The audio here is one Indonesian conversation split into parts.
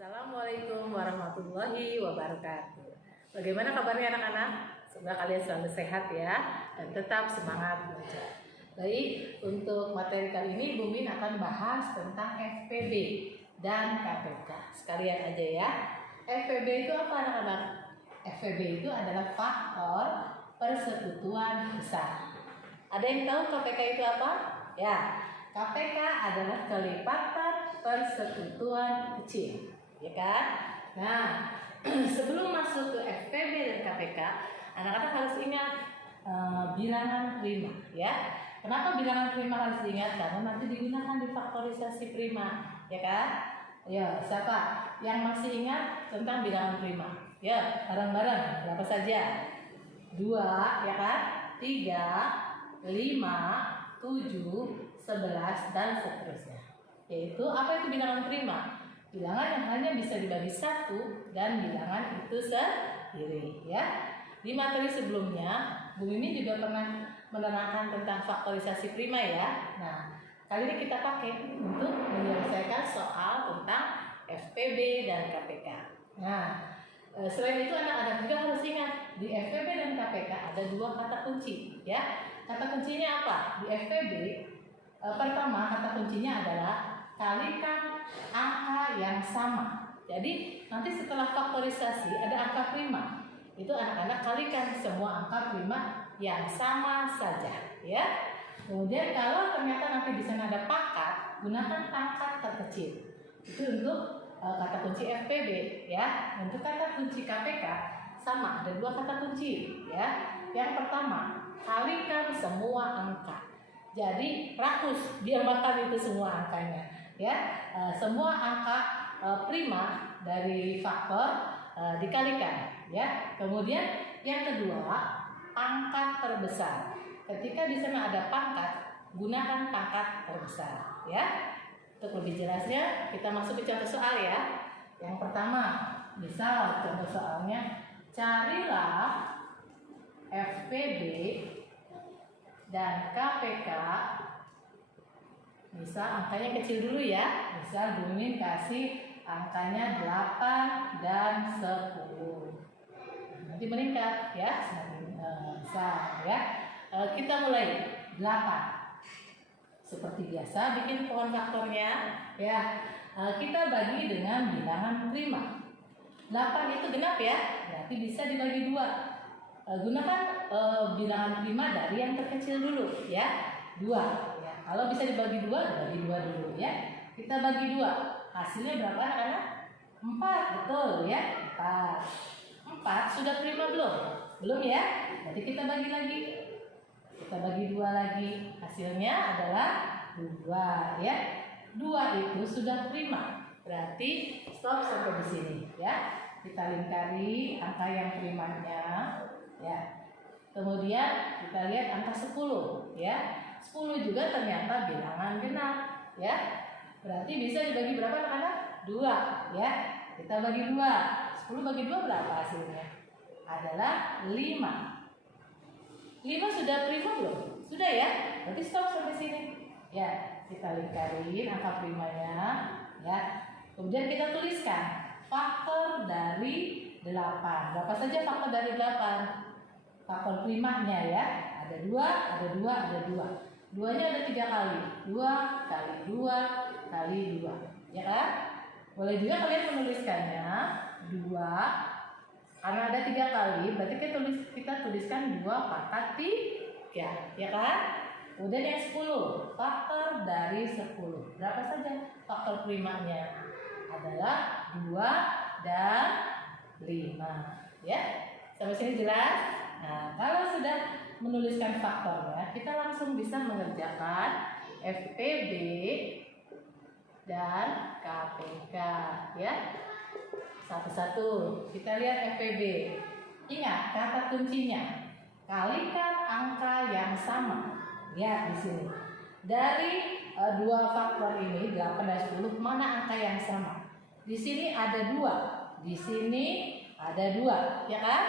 Assalamualaikum warahmatullahi wabarakatuh. Bagaimana kabarnya anak-anak? Semoga kalian selalu sehat ya dan tetap semangat belajar. Baik, untuk materi kali ini Bu Min akan bahas tentang FPB dan KPK. Sekalian aja ya. FPB itu apa anak-anak? FPB itu adalah faktor persekutuan besar. Ada yang tahu KPK itu apa? Ya, KPK adalah kelipatan persekutuan kecil. Ya kan? Nah, sebelum masuk ke FPB dan KPK, anak-anak harus ingat bilangan prima, ya. Kenapa bilangan prima harus diingat? Karena nanti digunakan di faktorisasi prima, ya kan? Ya, siapa yang masih ingat tentang bilangan prima? Ya, bareng-bareng. Berapa saja? 2, ya kan? 3, 5, 7, 11 dan seterusnya. Yaitu apa itu bilangan prima? Bilangan yang hanya bisa dibagi 1 dan bilangan itu sendiri, ya. Di materi sebelumnya, Bu Mimin juga pernah menerangkan tentang faktorisasi prima ya. Nah, kali ini kita pakai untuk menyelesaikan soal tentang FPB dan KPK. Nah, selain itu anak-anak juga harus ingat di FPB dan KPK ada 2 kata kunci, ya. Kata kuncinya apa? Di FPB pertama kata kuncinya adalah kalikan angka yang sama. Jadi nanti setelah faktorisasi ada angka prima. Itu anak-anak kalikan semua angka prima yang sama saja, ya. Kemudian kalau ternyata nanti di sana ada pangkat, gunakan pangkat terkecil. Itu untuk kata kunci FPB, ya. Untuk kata kunci KPK sama, ada 2 kata kunci, ya. Yang pertama, kalikan semua angka. Jadi rakus dia makan itu semua angkanya, ya. Semua angka prima dari faktor dikalikan, ya. Kemudian yang kedua, pangkat terbesar. Ketika di sana ada pangkat, gunakan pangkat terbesar, ya. Untuk lebih jelasnya kita masuk ke contoh soal ya. Yang pertama, misal contoh soalnya, carilah FPB dan KPK. Misal angkanya kecil dulu ya. Misal Bu Mimin kasih angkanya 8 dan 10. Nanti meningkat ya, semakin besar ya. Kita mulai 8. Seperti biasa bikin pohon faktornya ya. Kita bagi dengan bilangan prima. 8 itu genap ya, berarti bisa dibagi 2. Gunakan bilangan prima dari yang terkecil dulu ya. 2 ya. Kalau bisa dibagi 2, bagi 2 dulu ya. Kita bagi 2. Hasilnya berapa anak-anak? 4, betul ya. 4 sudah prima belum? Belum ya. Berarti kita bagi lagi. Kita bagi 2 lagi. Hasilnya adalah 2 ya. 2 itu sudah prima. Berarti stop sampai di sini ya. Kita lingkari angka yang primanya ya. Kemudian kita lihat angka 10 ya. 10 juga ternyata bilangan genap ya. Berarti bisa dibagi berapa anak-anak? 2 ya. Kita bagi 2. 10 bagi 2 berapa hasilnya? Adalah 5. 5 sudah prima belum? Sudah ya. Berarti stop sampai sini. Ya, kita lingkarin angka primanya ya. Kemudian kita tuliskan faktor dari 8. Berapa saja faktor dari 8? Faktor primanya ya. Ada 2, ada 2, ada 2. 2-nya ada 3 kali. 2 kali 2 kali 2. Ya kan? Boleh juga kalian menuliskannya 2. Karena ada 3 kali, berarti kita tuliskan 2 pangkat 3. Ya kan? Kemudian yang 10. Faktor dari 10. Berapa saja faktor primanya? Adalah 2 dan 5. Ya? Sampai sini jelas? Nah, kalau sudah menuliskan faktornya, kita langsung bisa mengerjakan FPB dan KPK ya. Satu-satu kita lihat FPB. Ingat kata kuncinya, kalikan angka yang sama. Lihat di sini. Dari 2 faktor ini 8 dan 10, mana angka yang sama? Di sini ada 2, di sini ada 2, ya kan?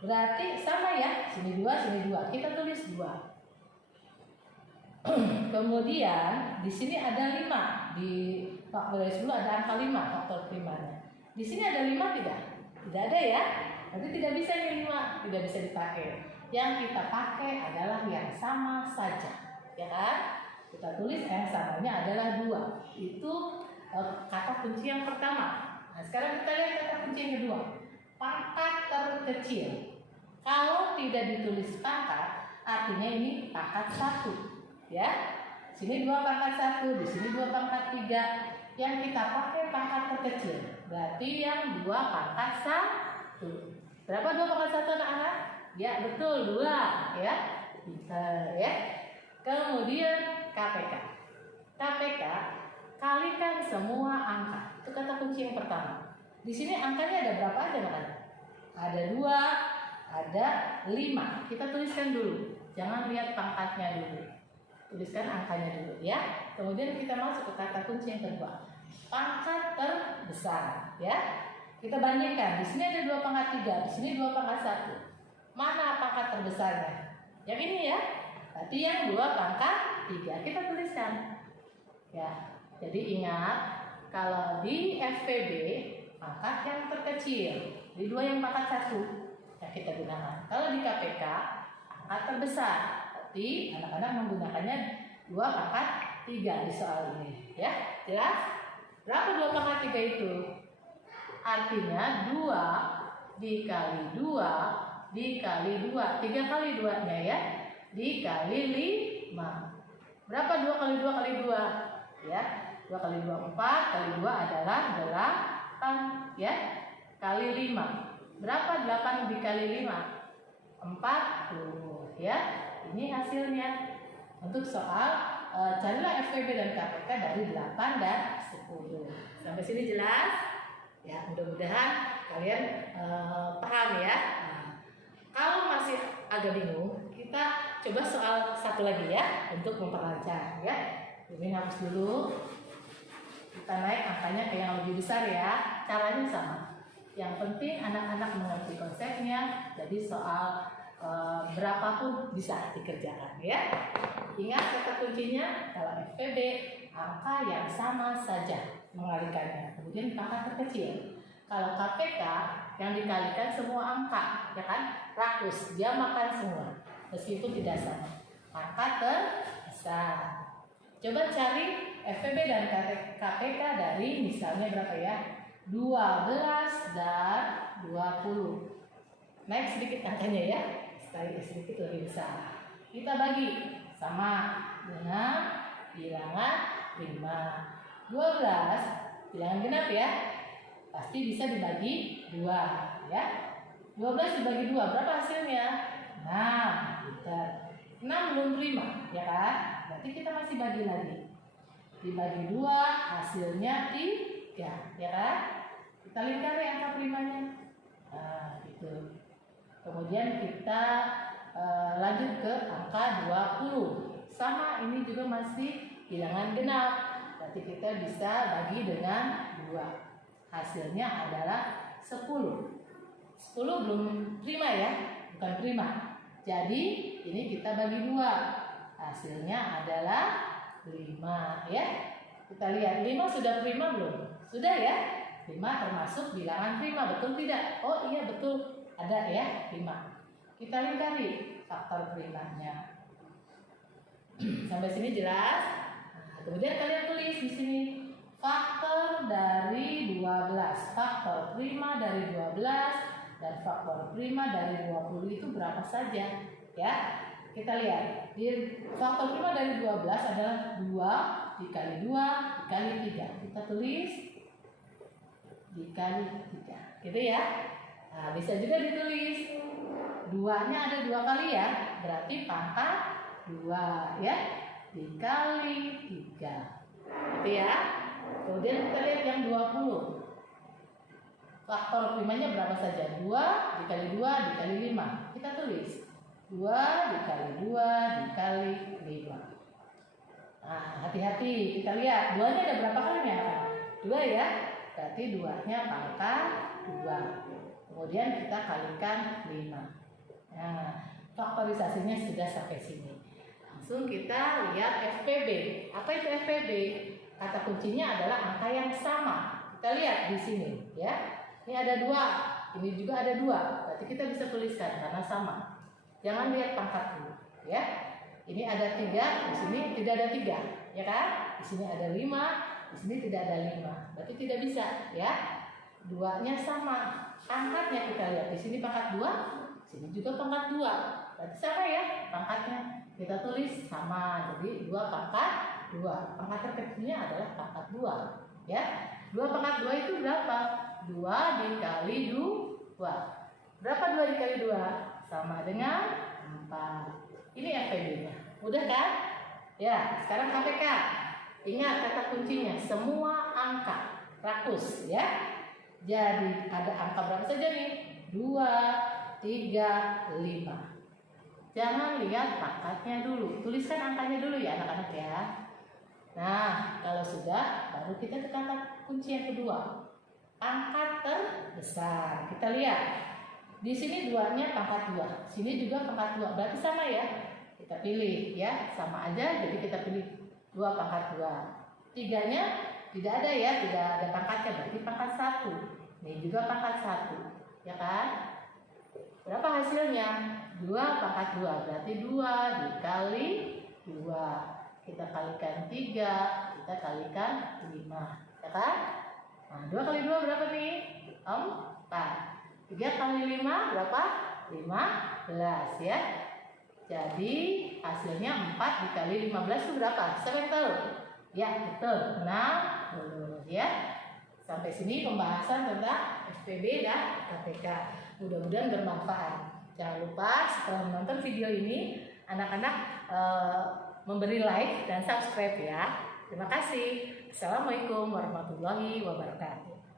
Berarti sama ya, sini 2, sini 2. Kita tulis 2. Kemudian di sini ada 5, di faktor dari 10 ada angka 5 faktor primanya. Di sini ada 5 tidak? Tidak ada ya. Berarti tidak bisa ini 5, tidak bisa dipakai. Yang kita pakai adalah yang sama saja. Ya kan? Kita tulis yang samanya adalah 2. Itu kata kunci yang pertama. Nah, sekarang kita lihat kata kunci yang kedua. Pangkat terkecil. Kalau tidak ditulis pangkat, artinya ini pangkat 1. Ya. Sini 2 pangkat 1, di sini 2 pangkat 3. Yang kita pakai pangkat terkecil. Berarti yang 2 pangkat 1. Berapa 2 pangkat 1 anak-anak? Ya, betul 2, ya. Ya. Kemudian KPK. KPK kalikan semua angka. Itu kata kunci yang pertama. Di sini angkanya ada berapa aja, anak-anak? Ada 2, ada 5. Kita tuliskan dulu. Jangan lihat pangkatnya dulu. Tuliskan angkanya dulu ya. Kemudian kita masuk ke kata kunci yang kedua. Pangkat terbesar ya. Kita bandingkan. Di sini ada 2 pangkat 3, di sini 2 pangkat 1. Mana pangkat terbesarnya? Yang ini ya. Berarti yang 2 pangkat 3. Kita tuliskan. Ya. Jadi ingat kalau di FPB pangkat yang terkecil, di 2 yang pangkat 1 yang kita gunakan. Kalau di KPK pangkat terbesar. Berarti anak-anak menggunakannya 2 pangkat 3 di soal ini. Ya, jelas? Berapa 2 pangkat 3 itu? Artinya 2 dikali 2 dikali 2. 3 kali 2-nya ya. Dikali 5. Berapa 2 kali 2 kali 2? Ya, 2 kali 2 4, kali 2 adalah 8 ya. Kali 5. Berapa 8 dikali 5? 40 ya. Ini hasilnya. Untuk soal carilah FPB dan KPK dari 8 dan 10. Sampai sini jelas? Ya, mudah-mudahan kalian paham ya. Nah, kalau masih agak bingung, kita coba soal satu lagi ya untuk memperlancar ya. Ini hapus dulu. Kita naik angkanya ke yang lebih besar ya. Caranya sama. Yang penting anak-anak mengerti konsepnya. Jadi soal berapapun bisa dikerjakan ya. Ingat kata kuncinya kalau FPB angka yang sama saja mengalikannya. Kemudian pangkat terkecil. Kalau KPK yang dikalikan semua angka, ya kan? Rakus, dia makan semua meskipun tidak sama. Angka terbesar. Coba cari FPB dan KPK dari misalnya berapa ya? 12 dan 20. Naik sedikit angkanya ya. Sedikit lebih besar. Kita bagi sama dengan bilangan 5. 12 bilangan genap ya. Pasti bisa dibagi 2 ya. 12 dibagi 2 berapa hasilnya? 6. Gitu. 6 belum prima ya kan? Berarti kita masih bagi lagi. Dibagi 2 hasilnya 3 ya kan? Kita lingkari angka primanya. Nah, gitu. Kemudian kita lanjut ke angka 20. Sama ini juga masih bilangan genap. Berarti kita bisa bagi dengan 2. Hasilnya adalah 10. 10 belum prima ya, bukan prima. Jadi ini kita bagi 2. Hasilnya adalah 5 ya. Kita lihat 5 sudah prima belum? Sudah ya. 5 termasuk bilangan prima, betul tidak? Oh iya betul. Ada ya 5. Kita lingkari faktor primanya. Sampai sini jelas? Nah, kemudian kalian tulis di sini faktor dari 12, faktor prima dari 12 dan faktor prima dari 20 itu berapa saja? Ya. Kita lihat. Faktor prima dari 12 adalah 2 dikali 2 dikali 3. Kita tulis dikali 3. Gitu ya. Nah, bisa juga ditulis 2-nya ada 2 kali ya. Berarti pangkat 2 ya. Dikali 3. Gitu ya. Kemudian kita lihat yang 20. Faktor primanya berapa saja? 2 dikali 2 dikali 5. Kita tulis 2 dikali 2 dikali 5. Nah, hati-hati. Kita lihat 2-nya ada berapa kalinya? 2 ya. Berarti 2-nya pangkat 2. Kemudian kita kalikan 5. Nah, faktorisasinya sudah sampai sini. Langsung kita lihat FPB. Apa itu FPB? kata kuncinya adalah angka yang sama. Kita lihat di sini ya. Ini ada 2, ini juga ada 2. Berarti kita bisa tuliskan karena sama. Jangan lihat pangkat dulu ya. Ini ada 3, di sini tidak ada 3, ya kan? Di sini ada 5, di sini tidak ada 5. Berarti tidak bisa ya. 2-nya sama. Pangkatnya kita lihat. Di sini pangkat 2, di sini juga pangkat 2. Berarti sama ya pangkatnya. Kita tulis sama. Jadi 2 pangkat 2. Pangkat terkecilnya adalah pangkat 2 ya. 2 pangkat 2 itu berapa? 2 dikali 2. Berapa 2 dikali 2? Sama dengan 4. Ini FPB-nya. Mudah kan? Ya, sekarang KPK. Ingat kata kuncinya, semua angka rakus ya. Jadi ada angka berapa saja nih? 2, 3, 5. Jangan lihat pangkatnya dulu. Tuliskan angkanya dulu ya anak-anak ya. Nah, kalau sudah, baru kita ke kata kunci yang kedua. Pangkat terbesar. Kita lihat. Di sini 2-nya pangkat 2. Sini juga pangkat 2. Berarti sama ya. Kita pilih ya, sama aja. Jadi kita pilih 2 pangkat 2. 3-nya tidak ada ya, tidak ada pangkatnya. Berarti pangkat 1. Ini juga pangkat 1. Ya kan? Berapa hasilnya? 2 pangkat 2. Berarti 2 dikali 2. Kita kalikan 3, kita kalikan 5. Ya kan? Nah, 2 kali 2 berapa nih? 4. 3 kali 5 berapa? 15 ya. Jadi hasilnya 4 dikali 15 itu berapa? Siapa yang tahu? Ya betul, 60 ya. Sampai sini pembahasan tentang FPB dan KPK. Mudah-mudahan bermanfaat. Jangan lupa setelah menonton video ini, anak-anak memberi like dan subscribe ya. Terima kasih. Assalamualaikum warahmatullahi wabarakatuh.